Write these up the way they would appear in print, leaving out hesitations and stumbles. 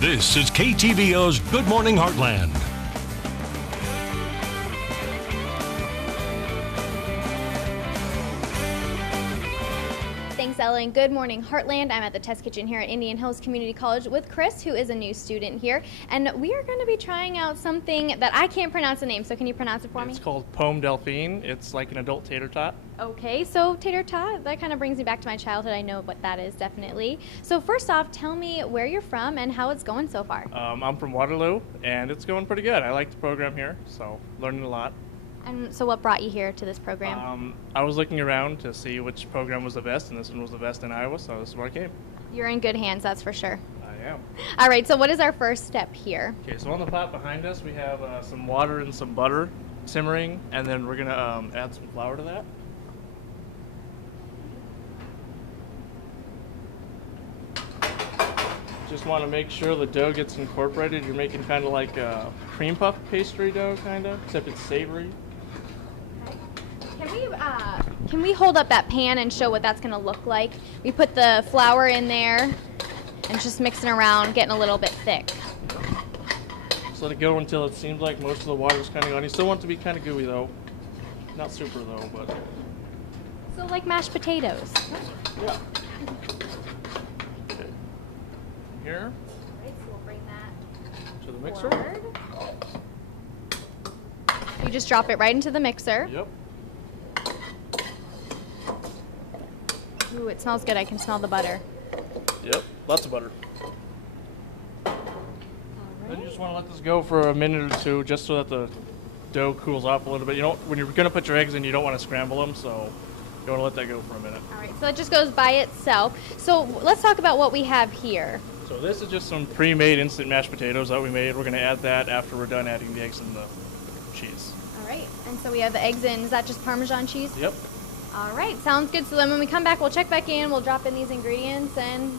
This is KTVO's Good Morning Heartland. Thanks, Ella, and good morning, Heartland. I'm at the test kitchen here at Indian Hills Community College with Chris, who is a new student here, and we are going to be trying out something that I can't pronounce the name, so can you pronounce it for me? It's called Pomme Delphine. It's like an adult tater tot. Okay, so Tater Tot, that kind of brings me back to my childhood. I know what that is, definitely. So first off, tell me where you're from and how it's going so far. I'm from Waterloo, and it's going pretty good. I like the program here, so learning a lot. And so what brought you here to this program? I was looking around to see which program was the best, and this one was the best in Iowa, so this is where I came. You're in good hands, that's for sure. I am. All right, so what is our first step here? Okay, so on the pot behind us, we have some water and some butter simmering, and then we're going to add some flour to that. Just want to make sure the dough gets incorporated. You're making kind of like a cream puff pastry dough, kind of, except it's savory. Can we hold up that pan and show what that's going to look like? We put the flour in there and just mixing around, getting a little bit thick. Just let it go until it seems like most of the water's kind of gone. You still want it to be kind of gooey though. Not super though, but... So like mashed potatoes. Yeah. Okay. Here. Right, so we'll bring that To the mixer. forward. You just drop it right into the mixer. Yep. Ooh, it smells good. I can smell the butter. Yep. Lots of butter. Then you just want to let this go for a minute or two, just so that the dough cools off a little bit. You don't, when you're going to put your eggs in, you don't want to scramble them, so you want to let that go for a minute. All right, so it just goes by itself. So let's talk about what we have here. So this is just some pre-made instant mashed potatoes that we made. We're going to add that after we're done adding the eggs and the cheese. All right, and so we have the eggs in. Is that just Parmesan cheese? Yep. All right, sounds good. So then when we come back, we'll check back in, we'll drop in these ingredients, and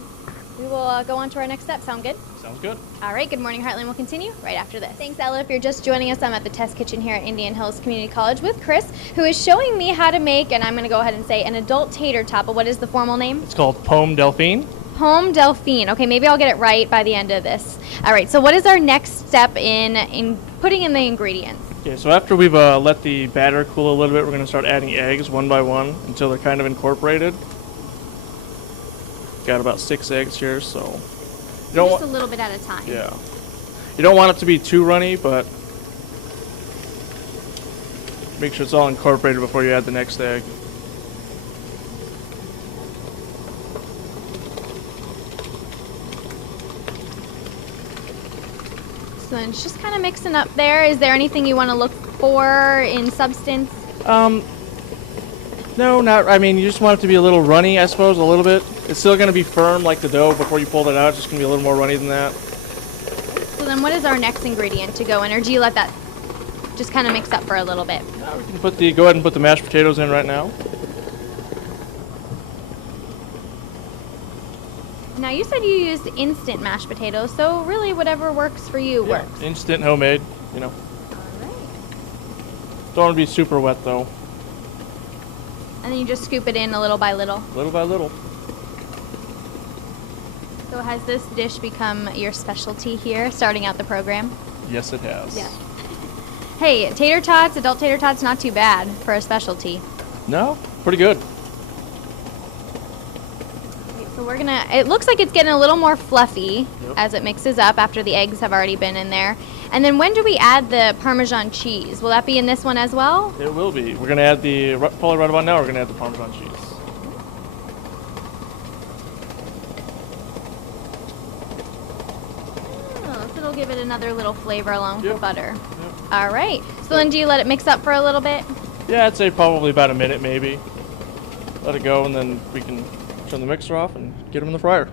we will go on to our next step. Sound good? Sounds good. All right, Good Morning Heartland will continue right after this. Thanks, Ella. If you're just joining us, I'm at the test kitchen here at Indian Hills Community College with Chris, who is showing me how to make, and I'm going to go ahead and say, an adult tater tot. But what is the formal name? It's called Pomme Delphine. Pomme Delphine. Okay, maybe I'll get it right by the end of this. All right, so what is our next step in putting in the ingredients? Okay, so after we've let the batter cool a little bit, we're going to start adding eggs one by one until they're kind of incorporated. Got about 6 eggs here, so... Just a little bit at a time. Yeah. You don't want it to be too runny, but make sure it's all incorporated before you add the next egg. So then it's just kind of mixing up there. Is there anything you want to look for in substance? No, not. I mean, you just want it to be a little runny, I suppose, a little bit. It's still going to be firm like the dough before you pull it out. It's just going to be a little more runny than that. So then what is our next ingredient to go in, or do you let that just kind of mix up for a little bit? We can go ahead and put the mashed potatoes in right now. Now you said you used instant mashed potatoes, so really whatever works for you Yeah, works. instant, homemade, you know. All right. Don't want to be super wet though. And then you just scoop it in little by little. Little by little. So has this dish become your specialty here, starting out the program? Yes, it has. Yeah. Hey, tater tots, adult tater tots, not too bad for a specialty. No, pretty good. So we're gonna, it looks like it's getting a little more fluffy Yep. as it mixes up after the eggs have already been in there. And then when do we add the Parmesan cheese? Will that be in this one as well? It will be. We're going to add the, probably right about now, we're going to add the Parmesan cheese. Oh, so it'll give it another little flavor along with Yep. the butter. Yep. All right. So then do you let it mix up for a little bit? Yeah, I'd say probably about a minute maybe. Let it go and then we can turn the mixer off and get them in the fryer.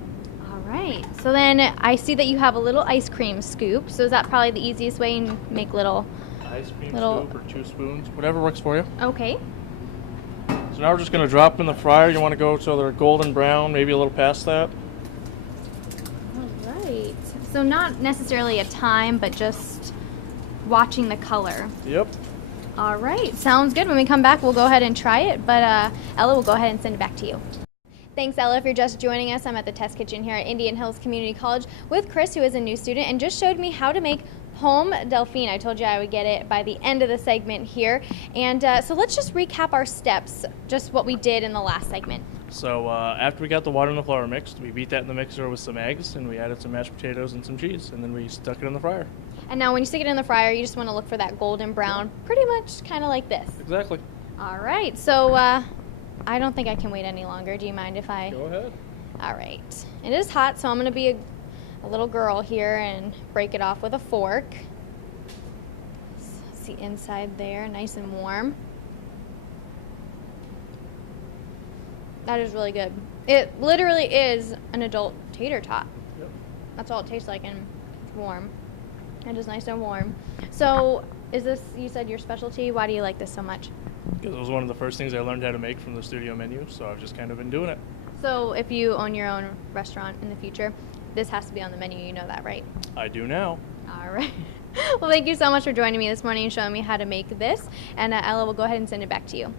All right. So then I see that you have a little ice cream scoop. So is that probably the easiest way to make little... Ice cream Little- scoop or 2 spoons, whatever works for you. Okay. So now we're just going to drop them in the fryer. You want to go till they're golden brown, maybe a little past that. All right. So not necessarily a time, but just watching the color. Yep. All right. Sounds good. When we come back, we'll go ahead and try it. But Ella will go ahead and send it back to you. Thanks, Ella. If you're just joining us, I'm at the test kitchen here at Indian Hills Community College with Chris, who is a new student, and just showed me how to make home Delphine. I told you I would get it by the end of the segment here. And so let's just recap our steps, just what we did in the last segment. So after we got the water and the flour mixed, we beat that in the mixer with some eggs, and we added some mashed potatoes and some cheese, and then we stuck it in the fryer. And now when you stick it in the fryer, you just want to look for that golden brown, pretty much kind of like this. Exactly. All right, so I don't think I can wait any longer. Do you mind if I? Go ahead. All right. It is hot, so I'm going to be a little girl here and break it off with a fork. See inside there, nice and warm. That is really good. It literally is an adult tater tot. Yep. That's all it tastes like, and it's warm. It is nice and warm. So is this, you said, your specialty? Why do you like this so much? Because it was one of the first things I learned how to make from the studio menu, so I've just kind of been doing it. So if you own your own restaurant in the future, this has to be on the menu. You know that, right? I do now. All right. Well, thank you so much for joining me this morning and showing me how to make this. And Ella will go ahead and send it back to you.